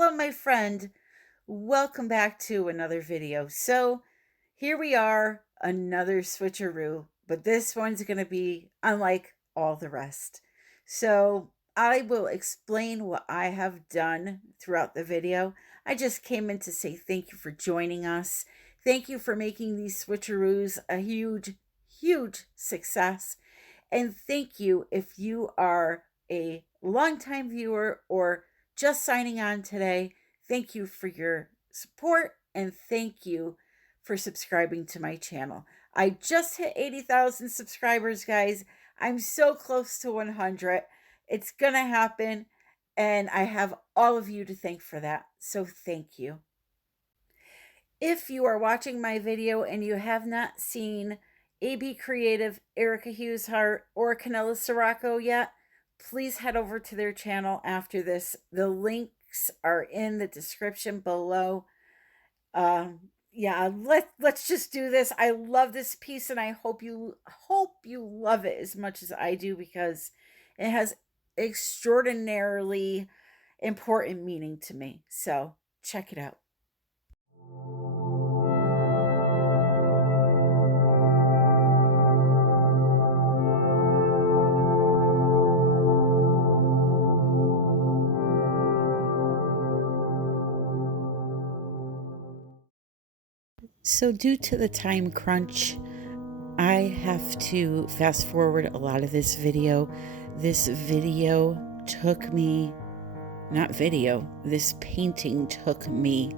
Hello, my friend. Welcome back to another video. So here we are, another switcheroo, but this one's going to be unlike all the rest. So I will explain what I have done throughout the video. I just came in to say thank you for joining us. Thank you for making these switcheroos a huge success. And thank you if you are a longtime viewer or just signing on today. Thank you for your support and thank you for subscribing to my channel. I just hit 80,000 subscribers, guys. I'm so close to 100. It's gonna happen, and I have all of you to thank for that. So thank you. If you are watching my video and you have not seen AB Creative, Erica Hughes Hart, or Kanella Ciraco yet, please head over to their channel after this. The links are in the description below. Yeah, let's just do this. I love this piece, and I hope you love it as much as I do, because it has extraordinarily important meaning to me. So check it out. So due to the time crunch, I have to fast forward a lot of this video. This painting took me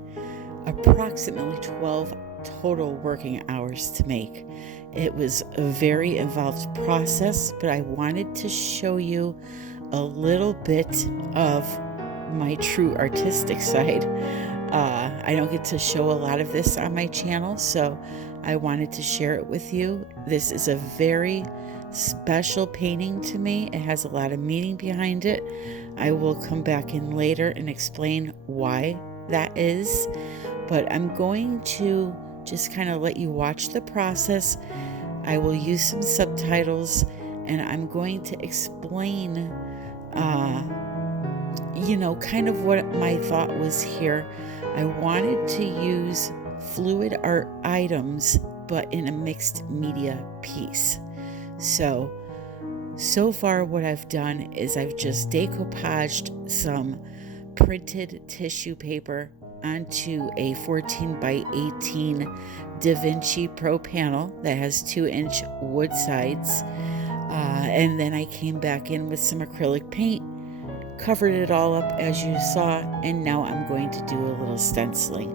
approximately 12 total working hours to make. It was a very involved process, but I wanted to show you a little bit of my true artistic side. I don't get to show a lot of this on my channel, so I wanted to share it with you. This is a very special painting to me. It has a lot of meaning behind it. I will come back in later and explain why that is, but I'm going to just kind of let you watch the process. I will use some subtitles, and I'm going to explain kind of what my thought was here. I wanted to use fluid art items, but in a mixed media piece. So far what I've done is I've just decoupaged some printed tissue paper onto a 14 by 18 Da Vinci Pro panel that has 2-inch wood sides. And then I came back in with some acrylic paint, covered it all up as you saw, and now I'm going to do a little stenciling.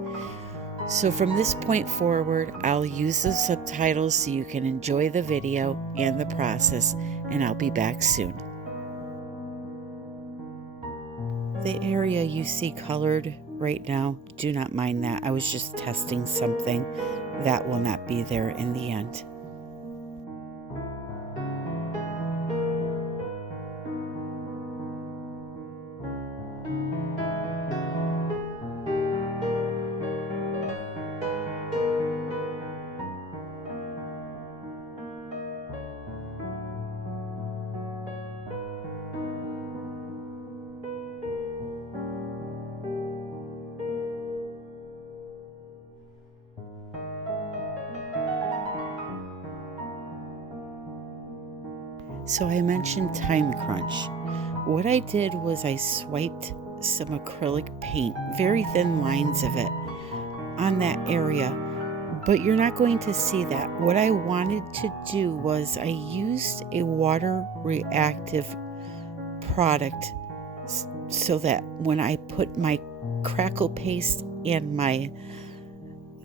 So from this point forward, I'll use the subtitles so you can enjoy the video and the process, and I'll be back soon. The area you see colored right now, do not mind that. I was just testing something that will not be there in the end. So I mentioned time crunch. What I did was I swiped some acrylic paint, very thin lines of it, on that area, but you're not going to see that. What I wanted to do was I used a water reactive product so that when I put my crackle paste and my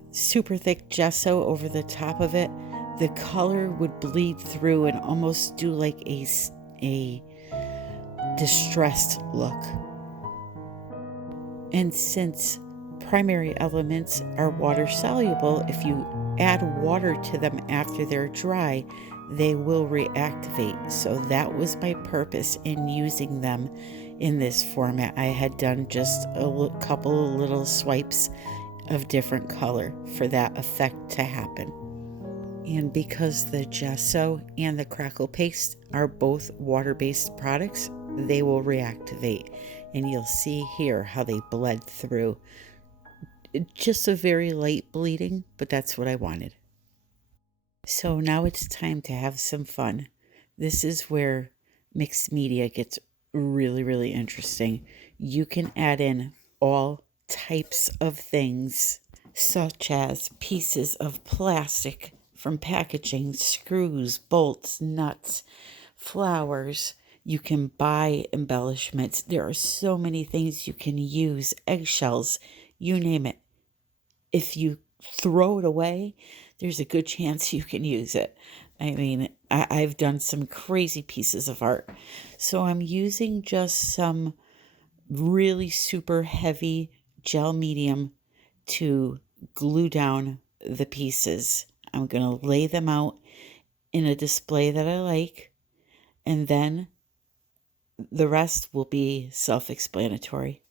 super thick gesso over the top of it, the color would bleed through and almost do like a distressed look. And since primary elements are water soluble, if you add water to them after they're dry, they will reactivate. So that was my purpose in using them in this format. I had done just a couple of little swipes of different color for that effect to happen. And because the gesso and the crackle paste are both water-based products, they will reactivate. and you'll see here how they bled through. Just a very light bleeding, but that's what I wanted. So now it's time to have some fun. This is where mixed media gets really, really interesting. You can add in all types of things, such as pieces of plastic from packaging, screws, bolts, nuts, flowers. You can buy embellishments. There are so many things you can use, eggshells, you name it. If you throw it away, there's a good chance you can use it. I mean, I've done some crazy pieces of art. So I'm using just some really super heavy gel medium to glue down the pieces. I'm going to lay them out in a display that I like, and then the rest will be self-explanatory.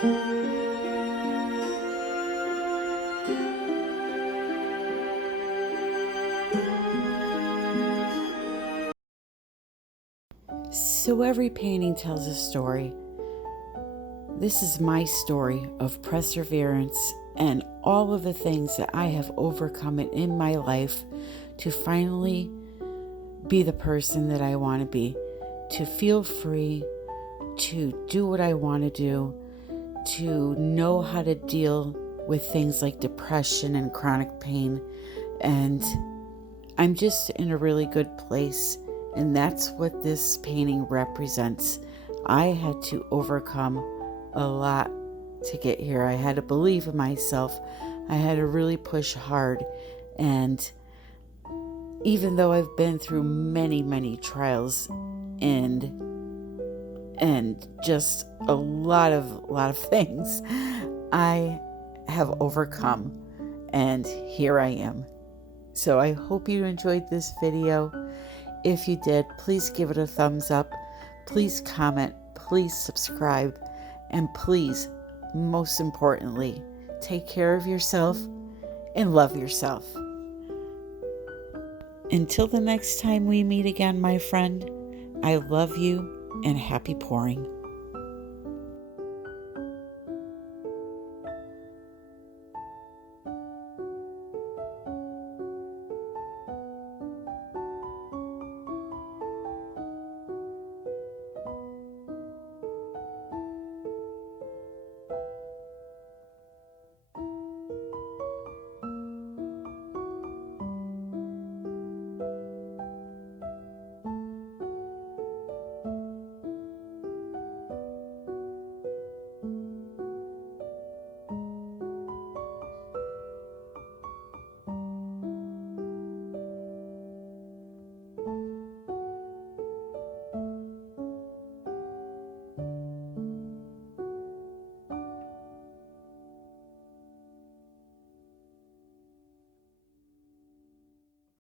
So every painting tells a story. This is my story of perseverance and all of the things that I have overcome in my life to finally be the person that I want to be, to feel free, to do what I want to do, to know how to deal with things like depression and chronic pain. And I'm just in a really good place. And that's what this painting represents. I had to overcome a lot to get here. I had to believe in myself. I had to really push hard. And even though I've been through many, many trials and just a lot of things, I have overcome. And here I am. So I hope you enjoyed this video. If you did, please give it a thumbs up, please comment, please subscribe, and please, most importantly, take care of yourself and love yourself. Until the next time we meet again, my friend, I love you and happy pouring.